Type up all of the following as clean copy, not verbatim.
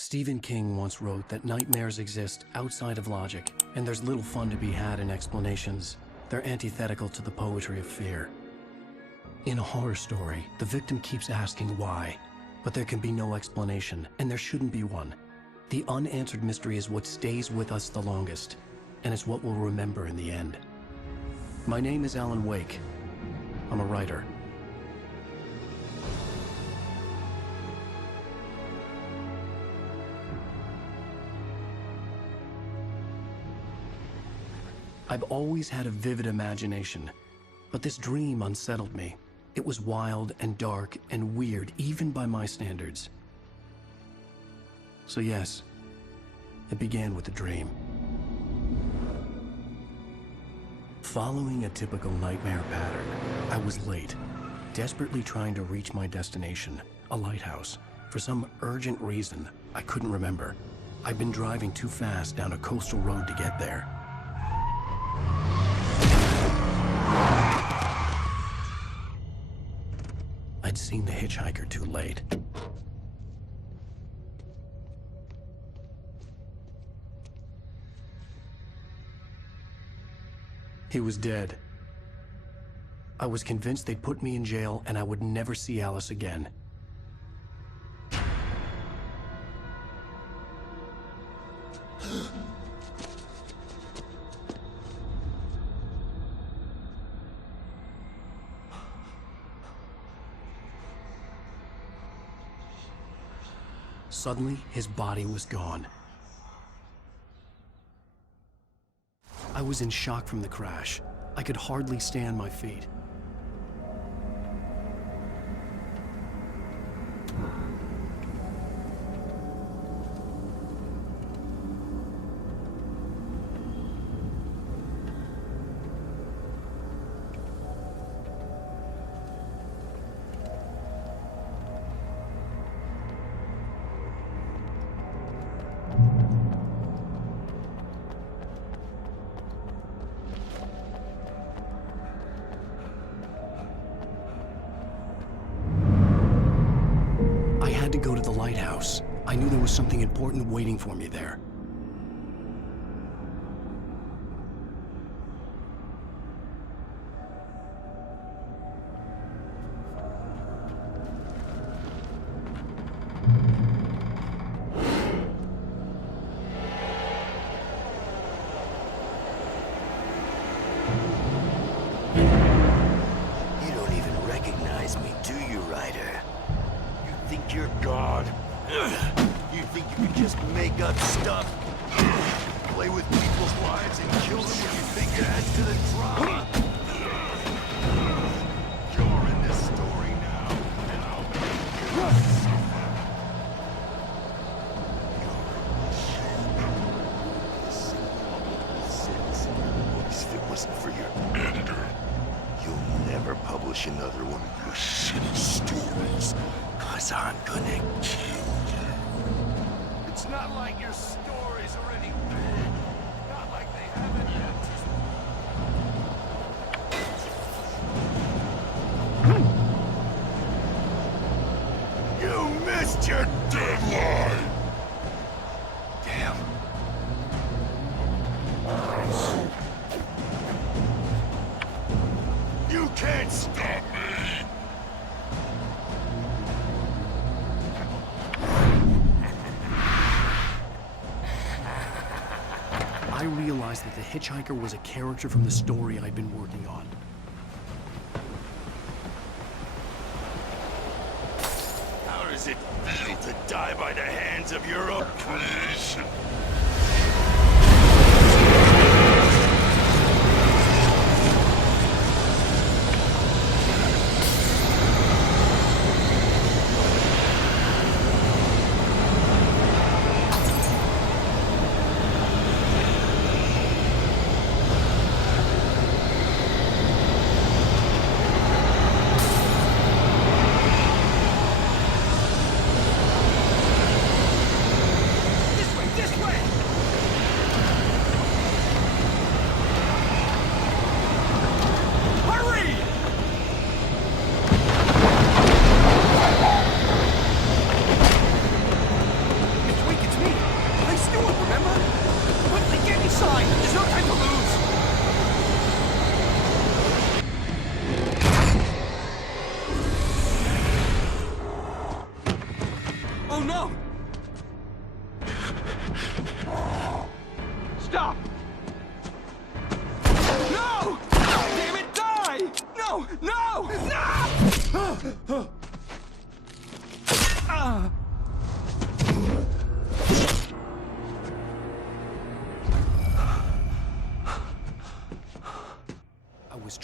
Stephen King once wrote that nightmares exist outside of logic, and there's little fun to be had in explanations. They're antithetical to the poetry of fear. In a horror story, the victim keeps asking why, but there can be no explanation, and there shouldn't be one. The unanswered mystery is what stays with us the longest, and it's what we'll remember in the end. My name is Alan Wake. I'm a writer. I've always had a vivid imagination, but this dream unsettled me. It was wild and dark and weird, even by my standards. So yes, it began with a dream. Following a typical nightmare pattern, I was late, desperately trying to reach my destination, a lighthouse. For some urgent reason, I couldn't remember. I'd been driving too fast down a coastal road to get there. I'd seen the hitchhiker too late. He was dead. I was convinced they'd put me in jail and I would never see Alice again. Suddenly, his body was gone. I was in shock from the crash. I could hardly stay on my feet. To go to the lighthouse. I knew there was something important waiting for me there. You don't even recognize me, do you, Ryder? Think you're God? You think you can just make up stuff? Play with people's lives and kill them when you think it adds to the drama? You're in this story now, and I'll make you suffer. If it wasn't for your editor, you'll never publish another one of your shitty stories. Cause I'm gonna kill you. It's not like your stories are any bad. Not like they haven't yet. You missed your deadline! Damn. You can't stop me! I realized that the hitchhiker was a character from the story I'd been working on. How does it feel to die by the hands of your oppression?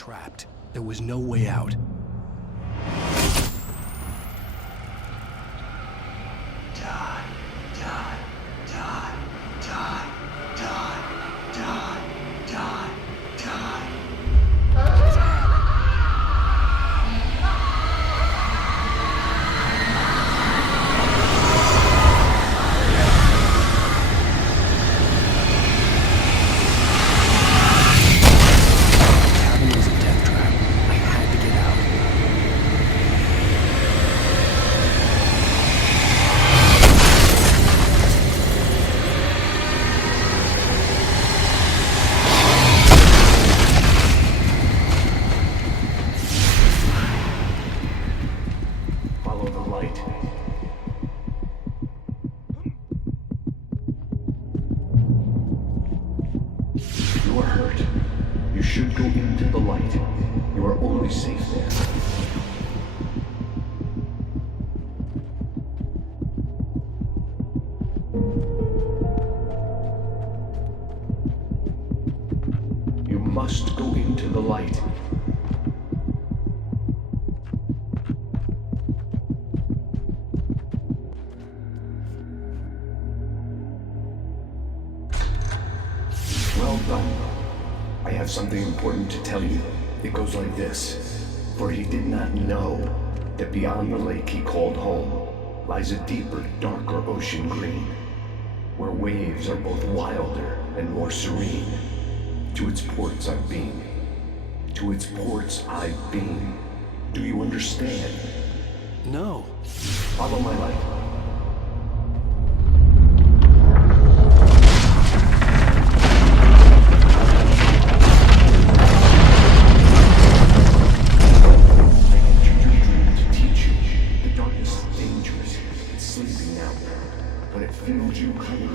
trapped. There was no way out. Die, die, die, die, die, die, die, die. You are hurt. You should go into the light. You are only safe there. You must go into the light. Well done. I have something important to tell you. It goes like this. For he did not know that beyond the lake he called home lies a deeper, darker ocean green, where waves are both wilder and more serene. To its ports I've been. To its ports I've been. Do you understand? No. Follow my light.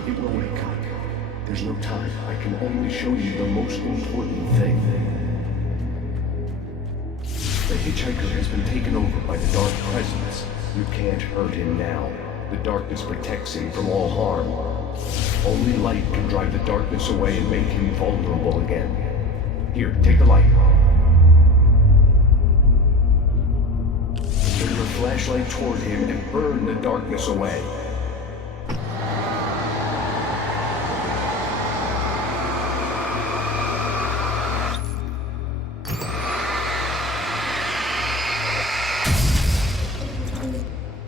It will wake up. There's no time. I can only show you the most important thing. The hitchhiker has been taken over by the dark presence. You can't hurt him now. The darkness protects him from all harm. Only light can drive the darkness away and make him vulnerable again. Here, take the light. Turn your flashlight toward him and burn the darkness away.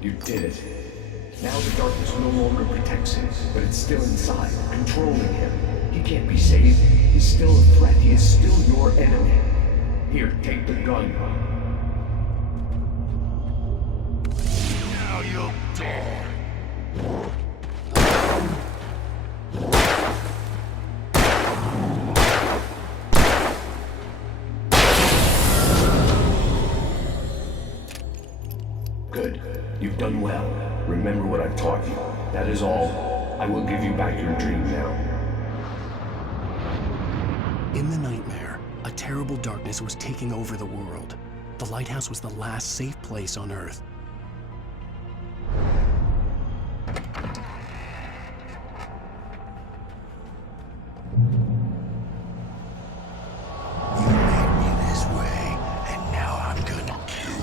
You did it. Now the darkness no longer protects him, but it's still inside, controlling him. He can't be saved. He's still a threat. He is still your enemy. Here, take the gun. Now you'll die. Good. You've done well. Remember what I've taught you. That is all. I will give you back your dream now. In the nightmare, a terrible darkness was taking over the world. The lighthouse was the last safe place on Earth. You made me this way, and now I'm gonna kill you.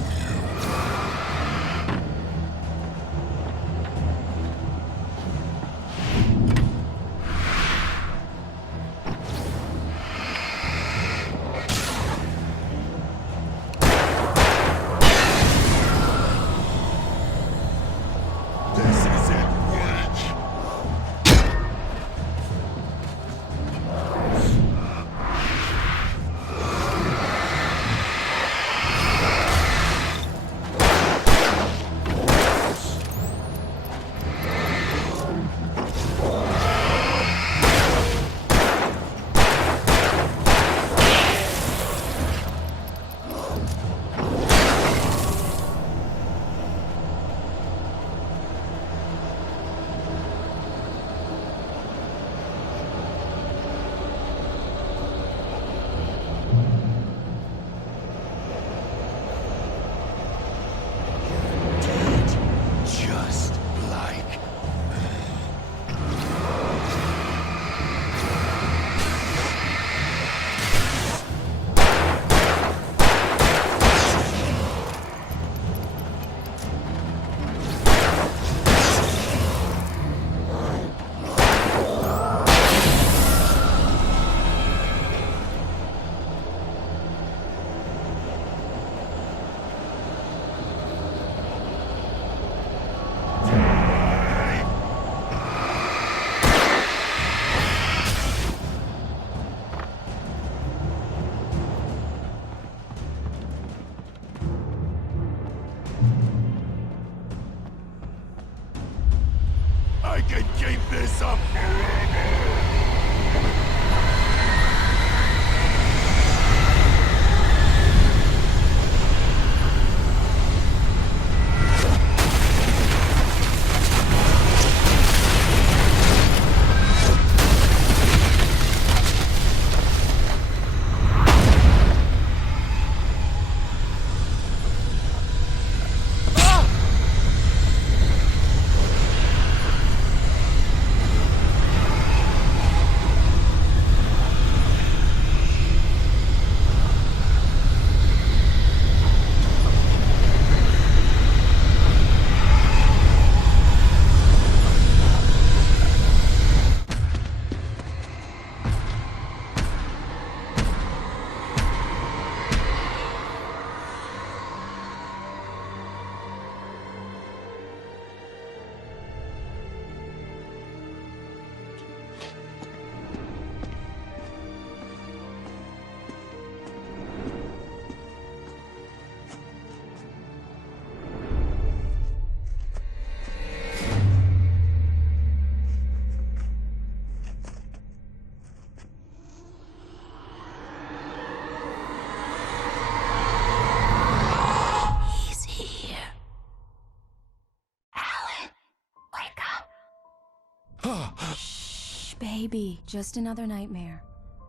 Baby, just another nightmare.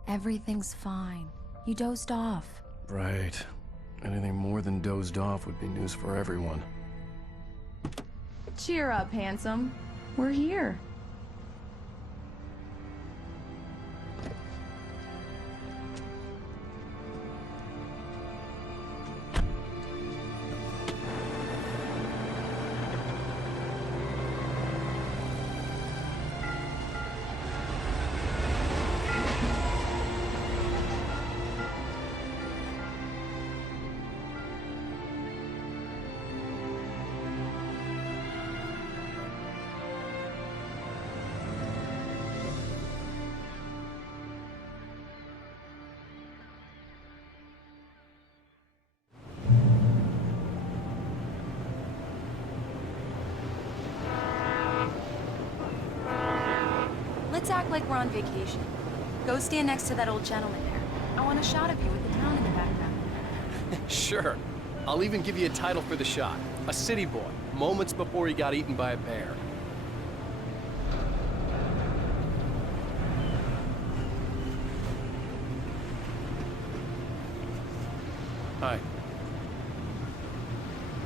Everything's fine. You dozed off. Right. Anything more than dozed off would be news for everyone. Cheer up, handsome. We're here. Let's act like we're on vacation. Go stand next to that old gentleman there. I want a shot of you with the town in the background. Sure. I'll even give you a title for the shot. A city boy, moments before he got eaten by a bear. Hi.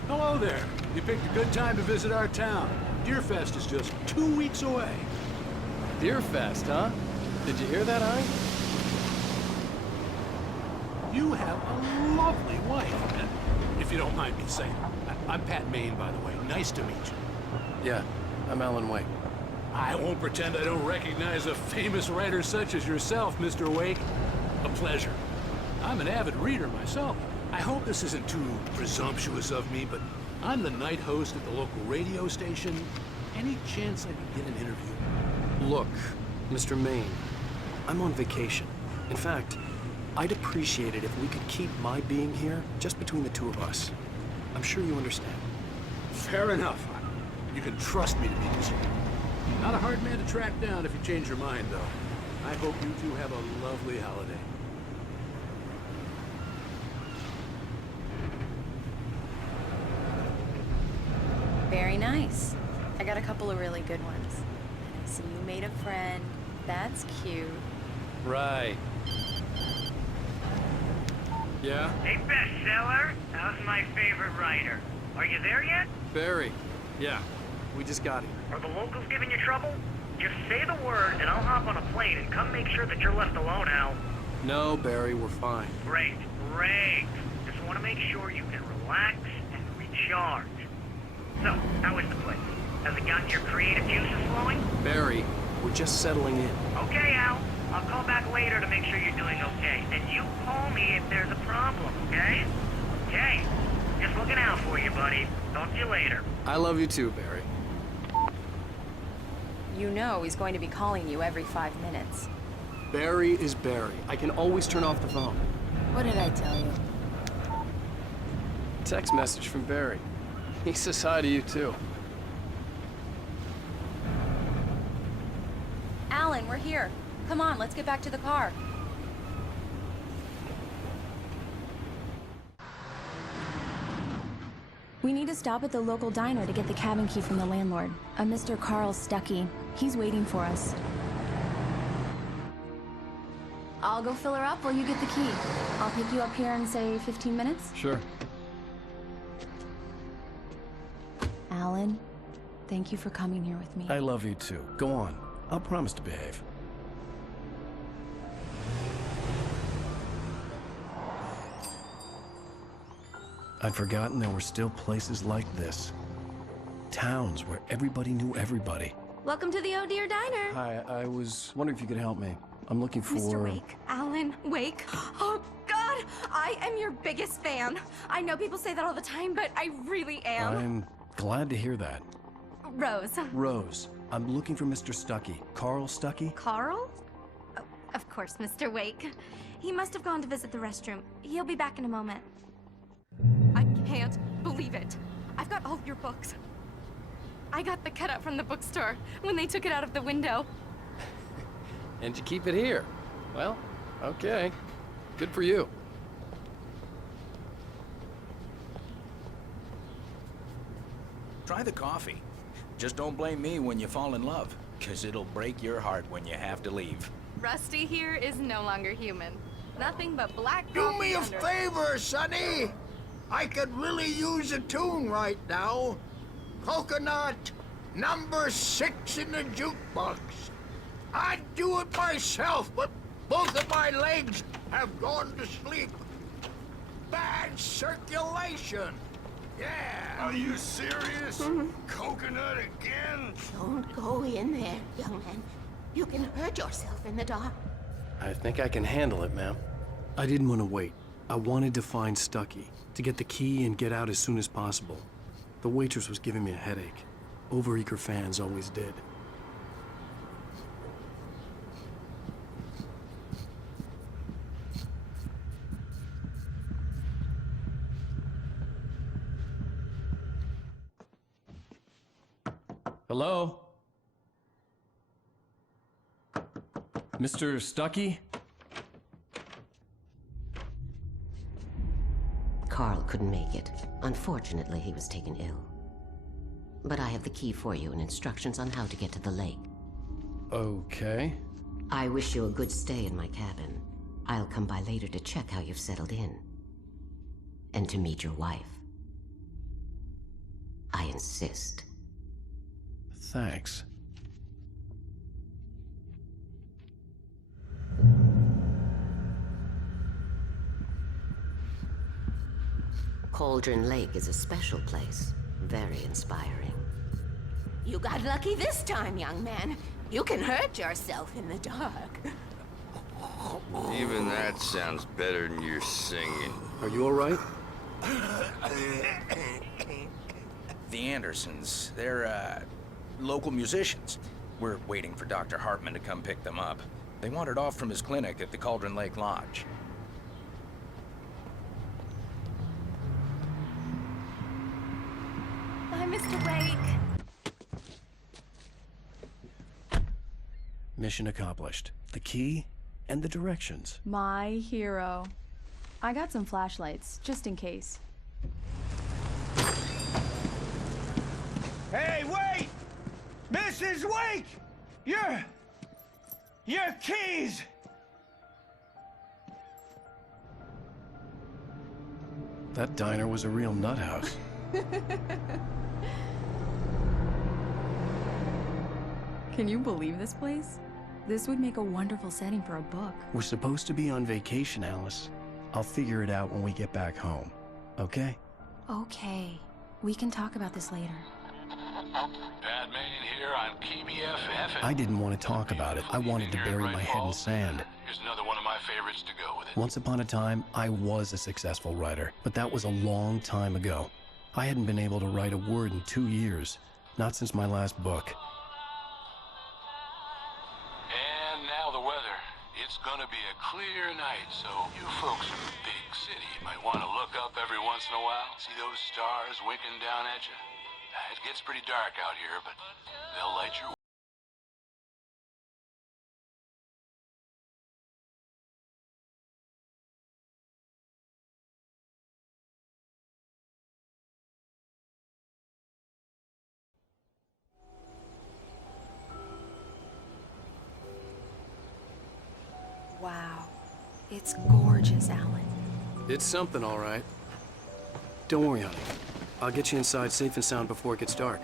Hello there. You picked a good time to visit our town. Deerfest is just 2 weeks away. Deerfest, huh? Did you hear that, Ike? You have a lovely wife, and if you don't mind me saying. I'm Pat Maine, by the way. Nice to meet you. Yeah, I'm Alan Wake. I won't pretend I don't recognize a famous writer such as yourself, Mr. Wake. A pleasure. I'm an avid reader myself. I hope this isn't too presumptuous of me, but I'm the night host at the local radio station. Any chance I could get an interview? Look, Mr. Maine, I'm on vacation. In fact, I'd appreciate it if we could keep my being here just between the two of us. I'm sure you understand. Fair enough. You can trust me to be discreet. Not a hard man to track down if you change your mind, though. I hope you two have a lovely holiday. Very nice. I got a couple of really good ones. And I see you made a friend. That's cute. Right. Yeah? Hey, bestseller, how's my favorite writer? Are you there yet? Barry. Yeah, we just got here. Are the locals giving you trouble? Just say the word and I'll hop on a plane and come make sure that you're left alone, Al. No, Barry, we're fine. Great, great. Just want to make sure you can relax and recharge. So, how is the place? Has it gotten your creative juices flowing? Barry, we're just settling in. Okay, Al. I'll call back later to make sure you're doing okay. And you call me if there's a problem, okay? Okay. Just looking out for you, buddy. Talk to you later. I love you too, Barry. You know he's going to be calling you every 5 minutes. Barry is Barry. I can always turn off the phone. What did I tell you? Text message from Barry. He says hi to you too. Alan, we're here. Come on, let's get back to the car. We need to stop at the local diner to get the cabin key from the landlord, a Mr. Carl Stuckey. He's waiting for us. I'll go fill her up while you get the key. I'll pick you up here in, say, 15 minutes? Sure. Alan, thank you for coming here with me. I love you too. Go on. I'll promise to behave. I'd forgotten there were still places like this. Towns where everybody knew everybody. Welcome to the Oh Dear Diner. Hi, I was wondering if you could help me. I'm looking for... Mr. Wake. Alan Wake. Oh, God! I am your biggest fan. I know people say that all the time, but I really am. I'm glad to hear that. Rose. Rose, I'm looking for Mr. Stuckey. Carl Stuckey? Carl? Oh, of course, Mr. Wake. He must have gone to visit the restroom. He'll be back in a moment. I can't believe it. I've got all your books. I got the cutout from the bookstore when they took it out of the window. And you keep it here. Well, okay. Good for you. Try the coffee. Just don't blame me when you fall in love. 'cause it'll break your heart when you have to leave. Rusty here is no longer human. Nothing but black Do coffee me a under- favor, Sonny. I could really use a tune right now. Coconut, number 6 in the jukebox. I'd do it myself, but both of my legs have gone to sleep. Bad circulation. Yeah. Are you serious? Coconut again? Don't go in there, young man. You can hurt yourself in the dark. I think I can handle it, ma'am. I didn't want to wait. I wanted to find Stucky, to get the key and get out as soon as possible. The waitress was giving me a headache. Overeager fans always did. Hello? Mr. Stucky? Carl couldn't make it. Unfortunately, he was taken ill. But I have the key for you and instructions on how to get to the lake. Okay. I wish you a good stay in my cabin. I'll come by later to check how you've settled in. And to meet your wife. I insist. Thanks. Cauldron Lake is a special place. Very inspiring. You got lucky this time, young man. You can hurt yourself in the dark. Even that sounds better than your singing. Are you all right? The Andersons, they're, local musicians. We're waiting for Dr. Hartman to come pick them up. They wandered off from his clinic at the Cauldron Lake Lodge. Bye, Mr. Wake. Mission accomplished. The key and the directions. My hero. I got some flashlights, just in case. Hey, wait! Mrs. Wake! Your keys! That diner was a real nut house. Can you believe this place? This would make a wonderful setting for a book. We're supposed to be on vacation, Alice. I'll figure it out when we get back home. Okay? Okay. We can talk about this later. Bad man here on KBFF. I didn't want to talk about it. I wanted to bury my head in sand. Here's another one of my favorites to go with it. Once upon a time, I was a successful writer, but that was a long time ago. I hadn't been able to write a word in 2 years, not since my last book. And now the weather. It's gonna be a clear night, so you folks in the big city might want to look up every once in a while. See those stars winking down at you? It gets pretty dark out here, but they'll light your way. Wow. It's gorgeous, Alan. It's something, all right. Don't worry, honey. I'll get you inside safe and sound before it gets dark.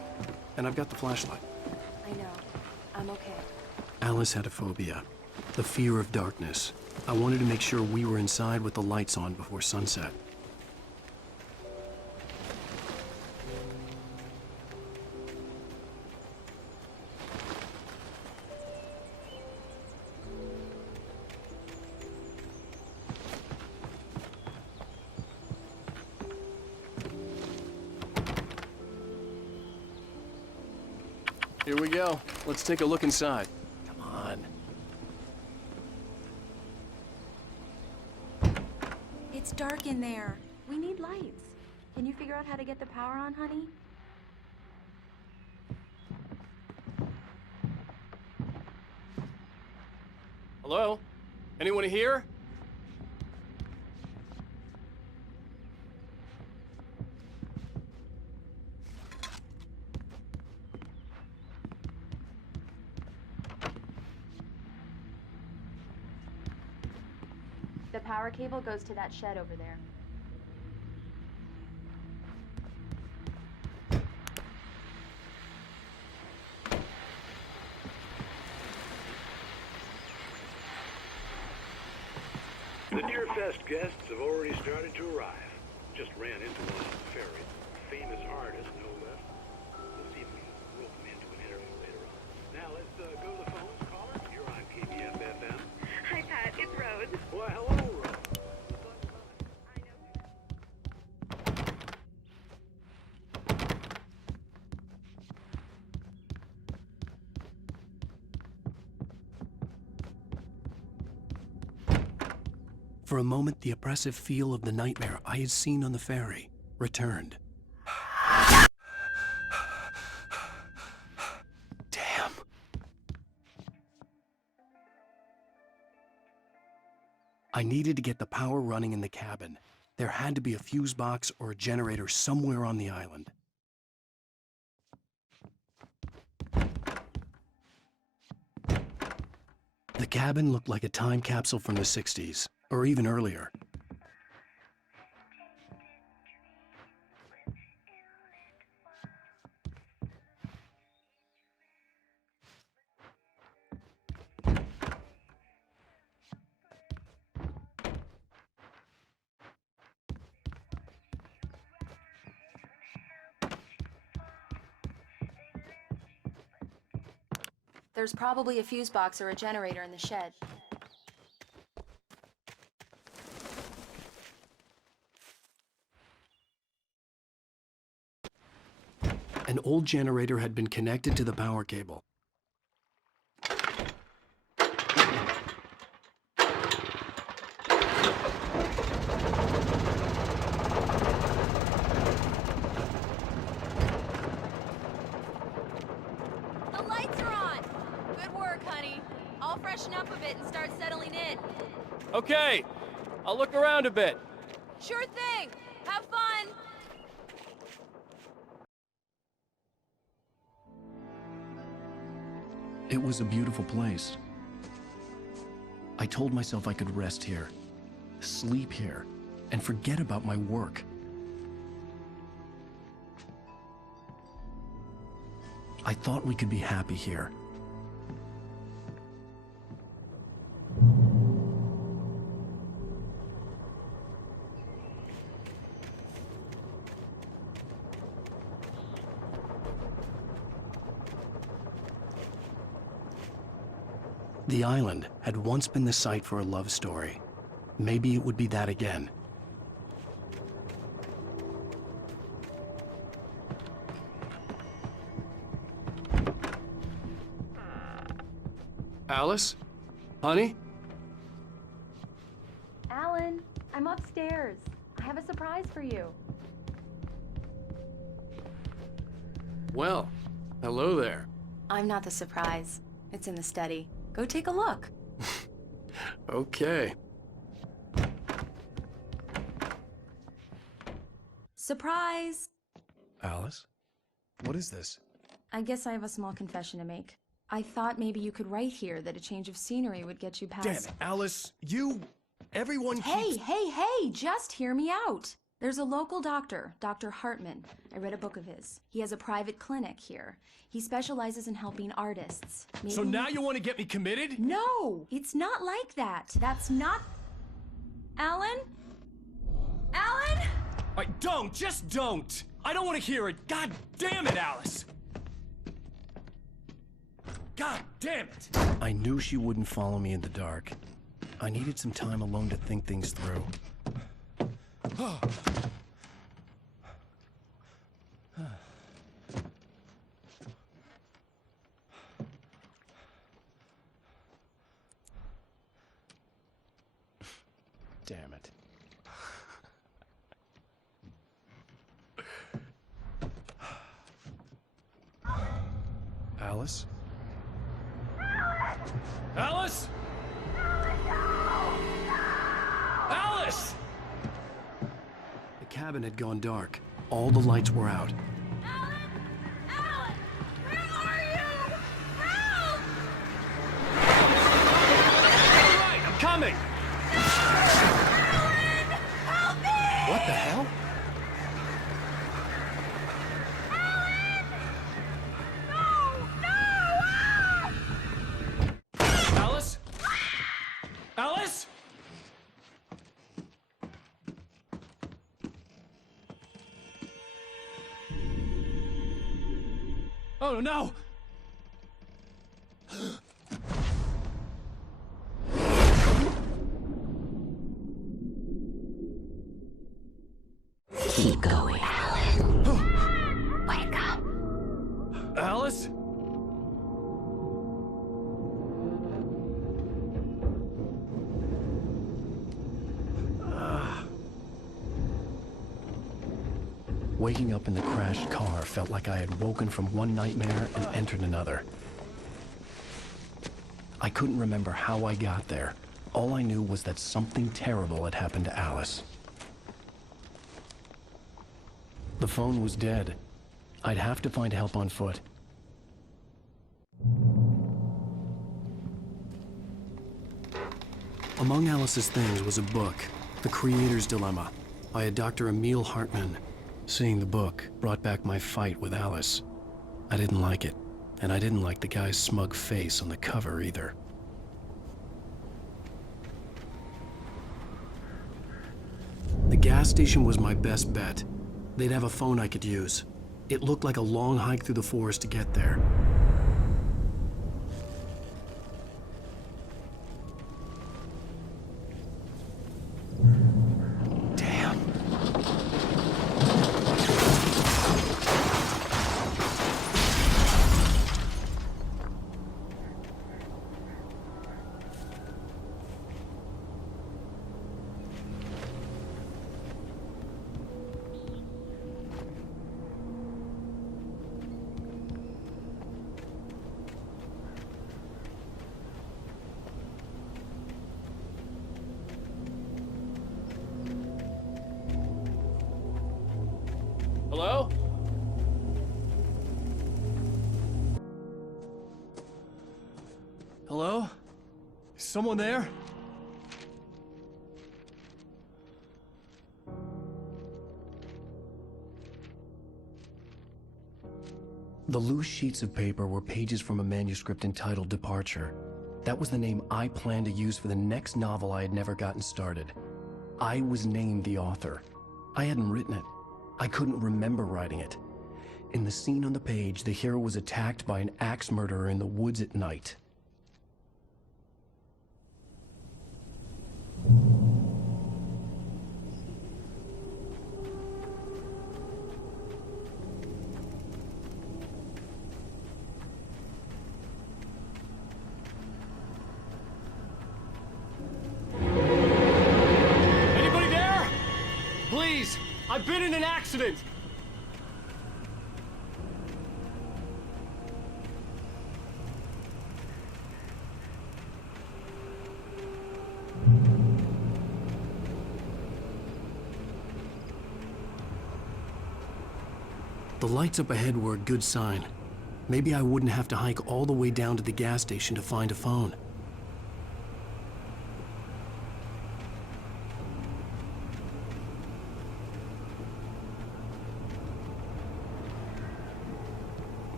And I've got the flashlight. I know. I'm okay. Alice had a phobia. The fear of darkness. I wanted to make sure we were inside with the lights on before sunset. Here we go. Let's take a look inside. Come on. It's dark in there. We need lights. Can you figure out how to get the power on, honey? Hello? Anyone here? The power cable goes to that shed over there. The Deerfest guests have already started to arrive. Just ran into one on the ferry. Famous artist, no less. We'll see if we can rope him into an interview later on. Now let's go to the phones. Caller, you're on KBF-FM. Hi, Pat. It's Rose. Well, hello, Rose. For a moment, the oppressive feel of the nightmare I had seen on the ferry returned. Damn. I needed to get the power running in the cabin. There had to be a fuse box or a generator somewhere on the island. The cabin looked like a time capsule from the 60s, or even earlier. There's probably a fuse box or a generator in the shed. An old generator had been connected to the power cable. The lights are on! Good work, honey. I'll freshen up a bit and start settling in. Okay, I'll look around a bit. Sure thing! Have fun! It was a beautiful place. I told myself I could rest here, sleep here, and forget about my work. I thought we could be happy here. The island had once been the site for a love story. Maybe it would be that again. Alice? Honey? Alan, I'm upstairs. I have a surprise for you. Well, hello there. I'm not the surprise. It's in the study. Go take a look. Okay. Surprise! Alice? What is this? I guess I have a small confession to make. I thought maybe you could write here that a change of scenery would get you past... Damn it, Alice! Everyone Hey, just hear me out! There's a local doctor, Dr. Hartman. I read a book of his. He has a private clinic here. He specializes in helping artists. Maybe... So now you want to get me committed? No! It's not like that. That's not... Alan? Alan? Just don't! I don't want to hear it! God damn it, Alice! God damn it! I knew she wouldn't follow me in the dark. I needed some time alone to think things through. Damn it. Alice? Alice? Alice! The cabin had gone dark. All the lights were out. Alan! Alan! Where are you? Help! All right, I'm coming! What the hell? Alice? Alice? Oh no! Keep going, Alan. Wake up. Alice? Waking up in the crashed car felt like I had woken from one nightmare and entered another. I couldn't remember how I got there. All I knew was that something terrible had happened to Alice. The phone was dead. I'd have to find help on foot. Among Alice's things was a book, The Creator's Dilemma, by a Dr. Emil Hartman. Seeing the book brought back my fight with Alice. I didn't like it, and I didn't like the guy's smug face on the cover either. The gas station was my best bet. They'd have a phone I could use. It looked like a long hike through the forest to get there. Hello? Hello? Is someone there? The loose sheets of paper were pages from a manuscript entitled Departure. That was the name I planned to use for the next novel I had never gotten started. I was named the author. I hadn't written it. I couldn't remember writing it. In the scene on the page, the hero was attacked by an axe murderer in the woods at night. Anybody there? Please, I've been in an accident. The lights up ahead were a good sign. Maybe I wouldn't have to hike all the way down to the gas station to find a phone.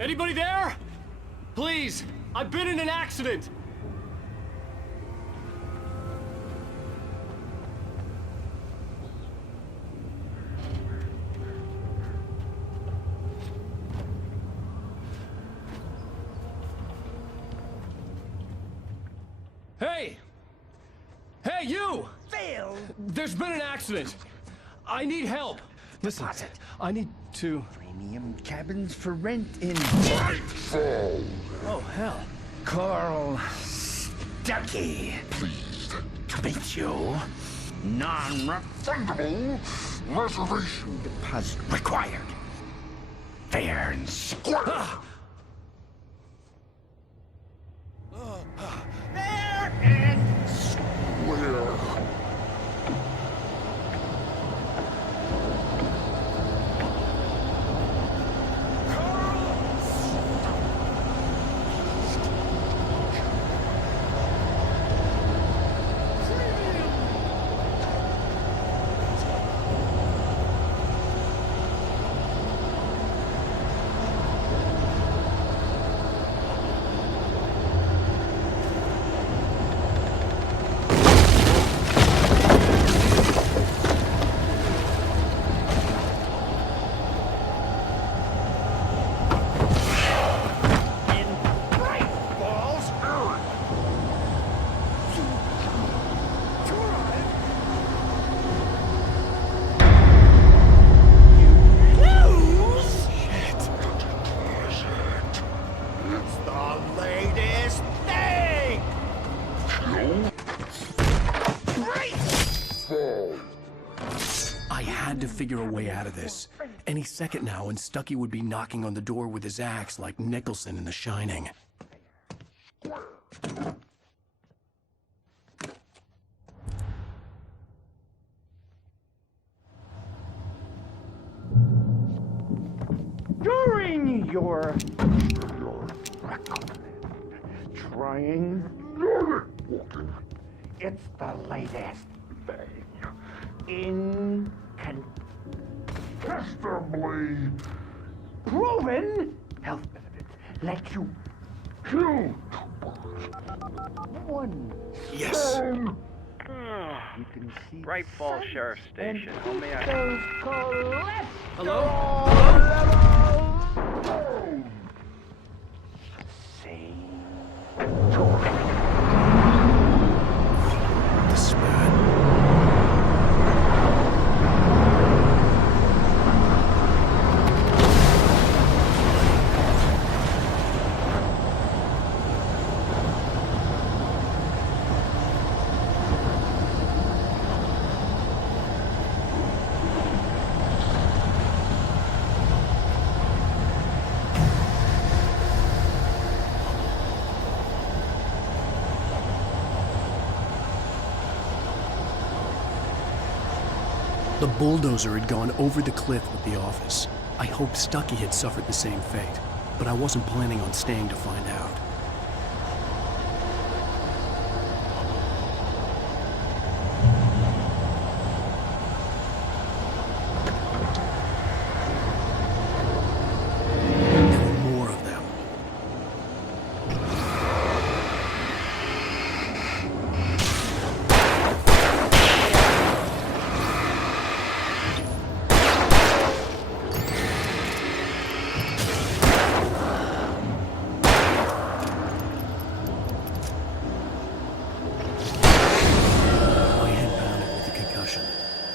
Anybody there? Please, I've been in an accident. Hey! Hey, you! Phil! There's been an accident. I need help. Listen, I need to... Premium cabins for rent in Oh, hell. Carl Stuckey. Pleased To meet you. Non-refundable reservation deposit required. Fair and square. Fair and square. this. Any second now, and Stucky would be knocking on the door with his axe like Nicholson in The Shining. During your trying, it's the latest thing. Incontestably proven health benefits let you kill one. Yes. stone. You can see Bright Falls Sheriff Station. How may I Hello? This is bad. The bulldozer had gone over the cliff with the office. I hoped Stucky had suffered the same fate, but I wasn't planning on staying to find out. There were more of them.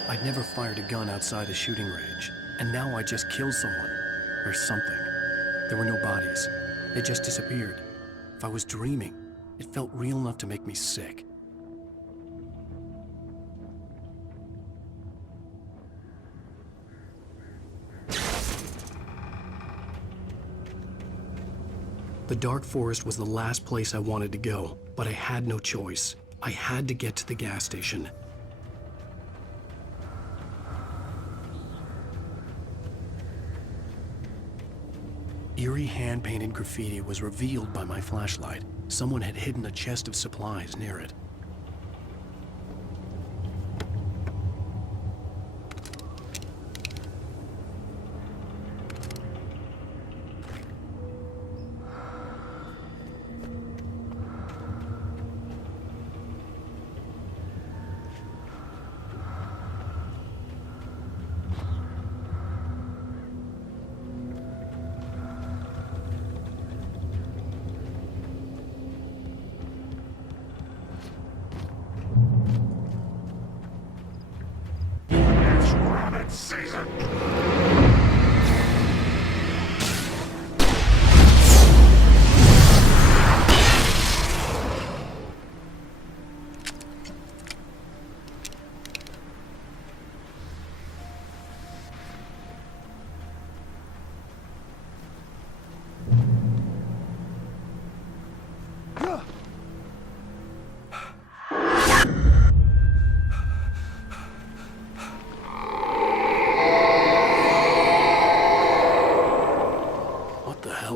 I'd never fired a gun outside a shooting range, and now I just killed someone. Or something. There were no bodies. They just disappeared. If I was dreaming, it felt real enough to make me sick. The dark forest was the last place I wanted to go, but I had no choice. I had to get to the gas station. Eerie hand-painted graffiti was revealed by my flashlight. Someone had hidden a chest of supplies near it.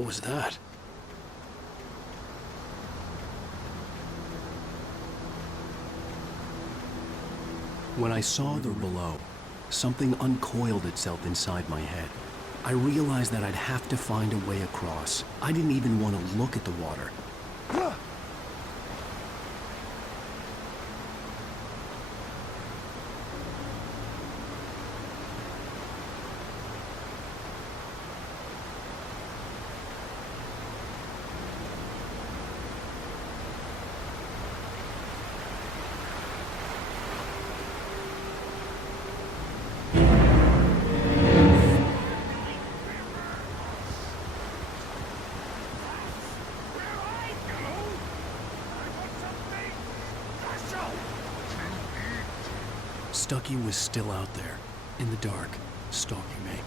Was that? When I saw the below, something uncoiled itself inside my head. I realized that I'd have to find a way across. I didn't even want to look at the water. Stucky was still out there, in the dark, stalking me.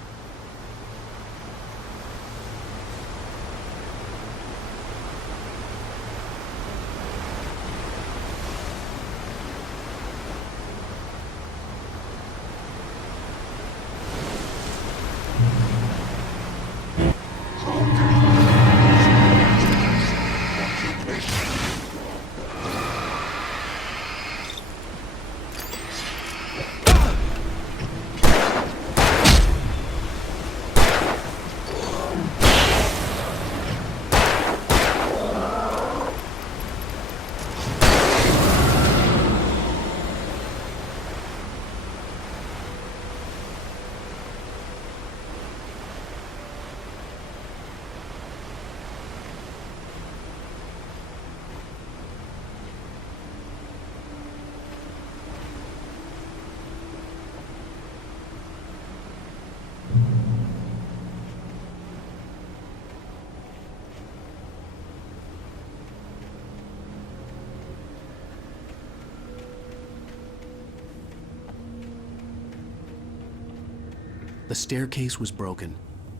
The staircase was broken.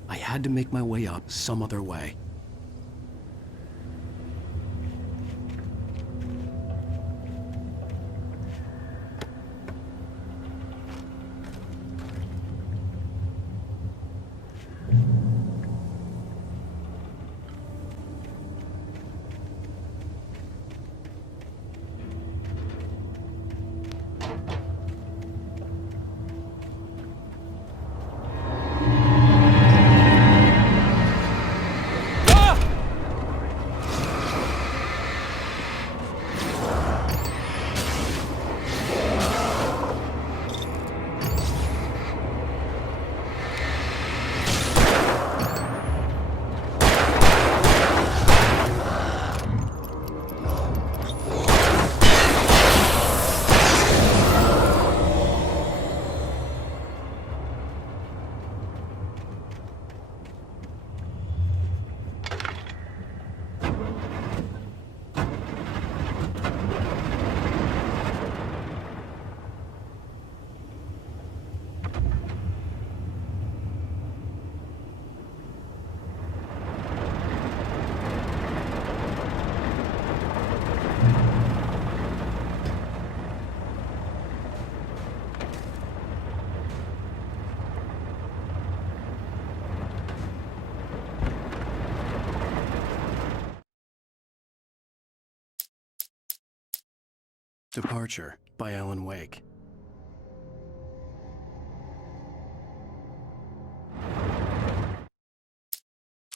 I had to make my way up some other way. Departure by Alan Wake.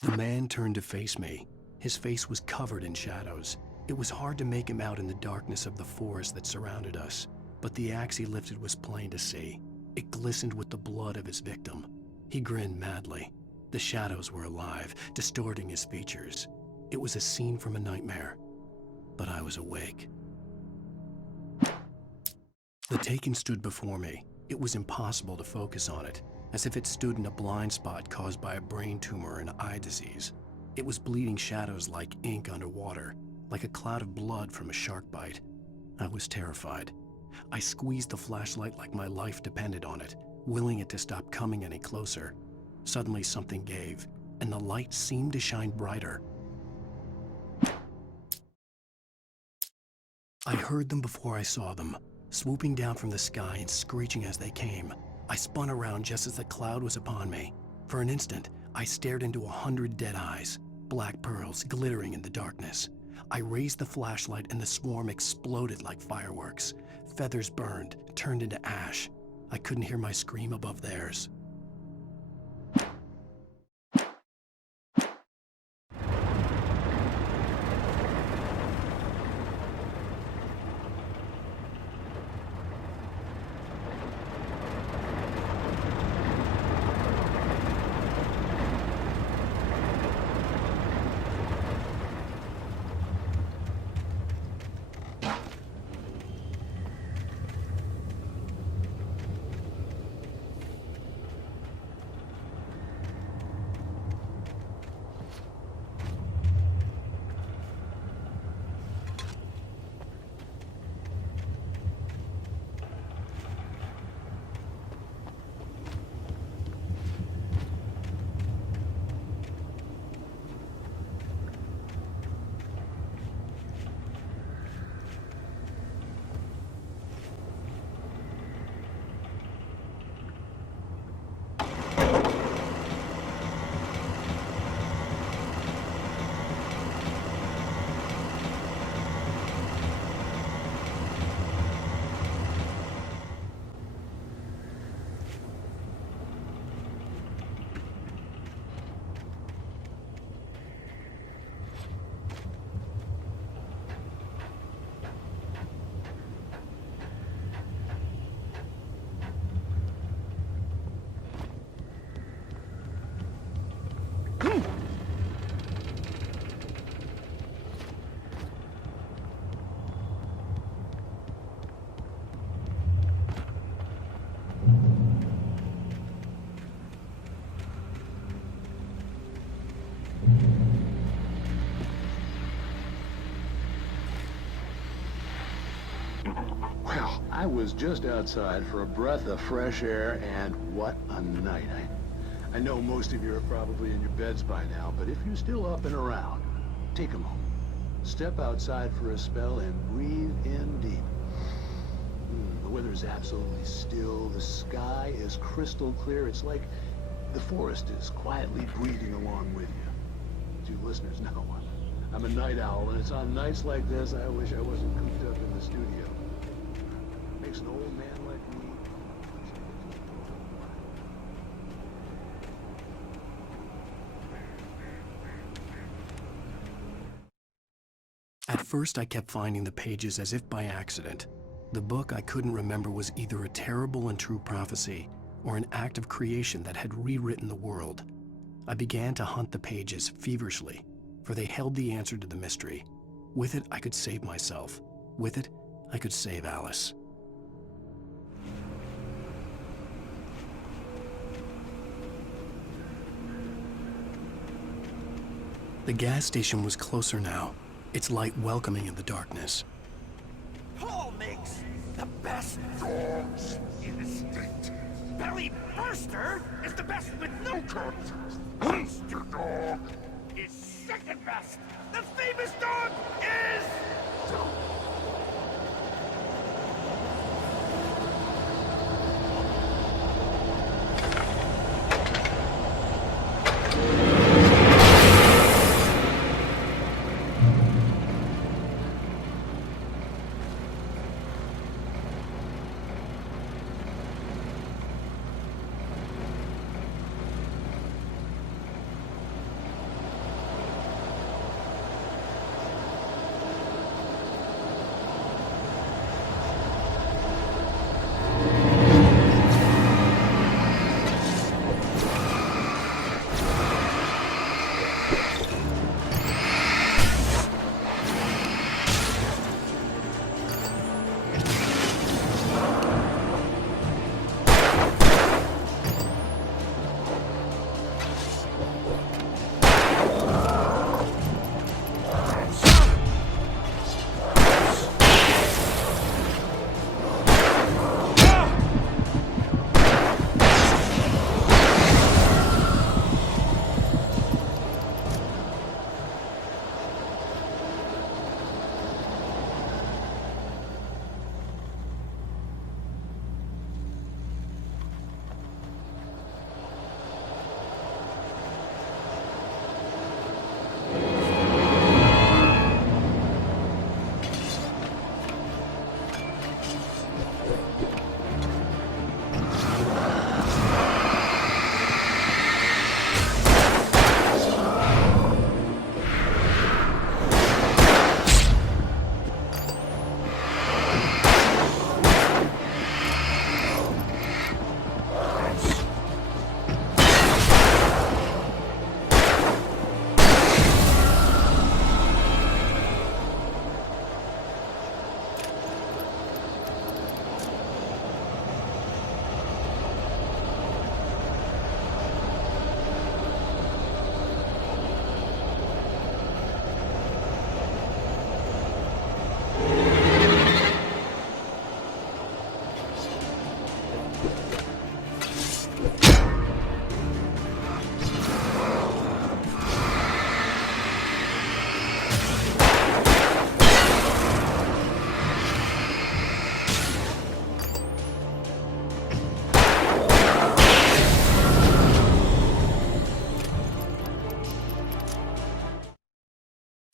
The man turned to face me. His face was covered in shadows. It was hard to make him out in the darkness of the forest that surrounded us, but the axe he lifted was plain to see. It glistened with the blood of his victim. He grinned madly. The shadows were alive, distorting his features. It was a scene from a nightmare, but I was awake. The Taken stood before me. It was impossible to focus on it, as if it stood in a blind spot caused by a brain tumor and eye disease. It was bleeding shadows like ink underwater, like a cloud of blood from a shark bite. I was terrified. I squeezed the flashlight like my life depended on it, willing it to stop coming any closer. Suddenly something gave, and the light seemed to shine brighter. I heard them before I saw them, swooping down from the sky and screeching as they came. I spun around just as the cloud was upon me. For an instant, I stared into 100 dead eyes, black pearls glittering in the darkness. I raised the flashlight and the swarm exploded like fireworks. Feathers burned, turned into ash. I couldn't hear my scream above theirs. I was just outside for a breath of fresh air, and what a night. I know most of you are probably in your beds by now, but if you're still up and around, take a moment. Step outside for a spell and breathe in deep. The weather's absolutely still. The sky is crystal clear. It's like the forest is quietly breathing along with you. As you listeners know, I'm a night owl, and it's on nights like this I wish I wasn't cooped up in the studio. Makes an old man like me. At first, I kept finding the pages as if by accident. The book I couldn't remember was either a terrible and true prophecy or an act of creation that had rewritten the world. I began to hunt the pages feverishly, for they held the answer to the mystery. With it, I could save myself. With it, I could save Alice. The gas station was closer now, its light welcoming in the darkness. Paul makes the best dogs in the state. Belly Burster is the best with no cuts. Monster Dog is second best. The famous dog is...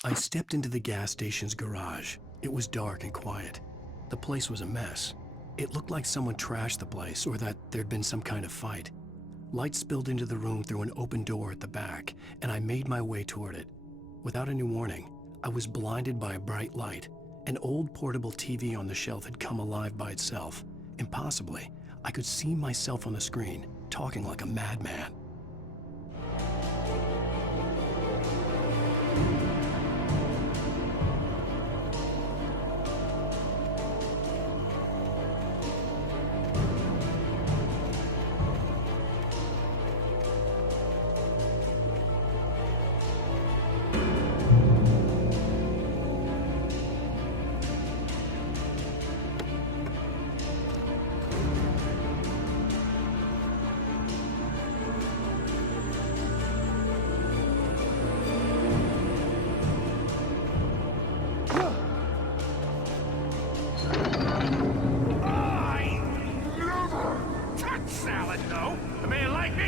I stepped into the gas station's garage. It was dark and quiet. The place was a mess. It looked like someone trashed the place or that there'd been some kind of fight. Light spilled into the room through an open door at the back, and I made my way toward it. Without any warning, I was blinded by a bright light. An old portable TV on the shelf had come alive by itself. Impossibly, I could see myself on the screen, talking like a madman.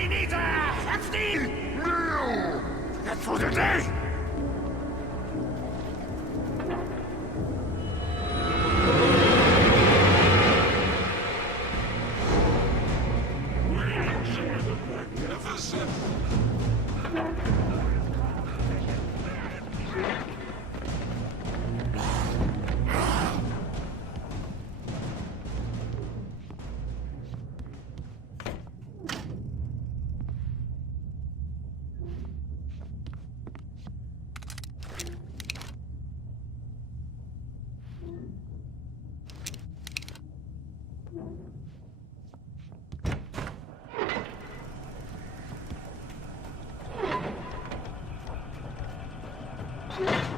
needs a hefty meal. That's for today. Yeah.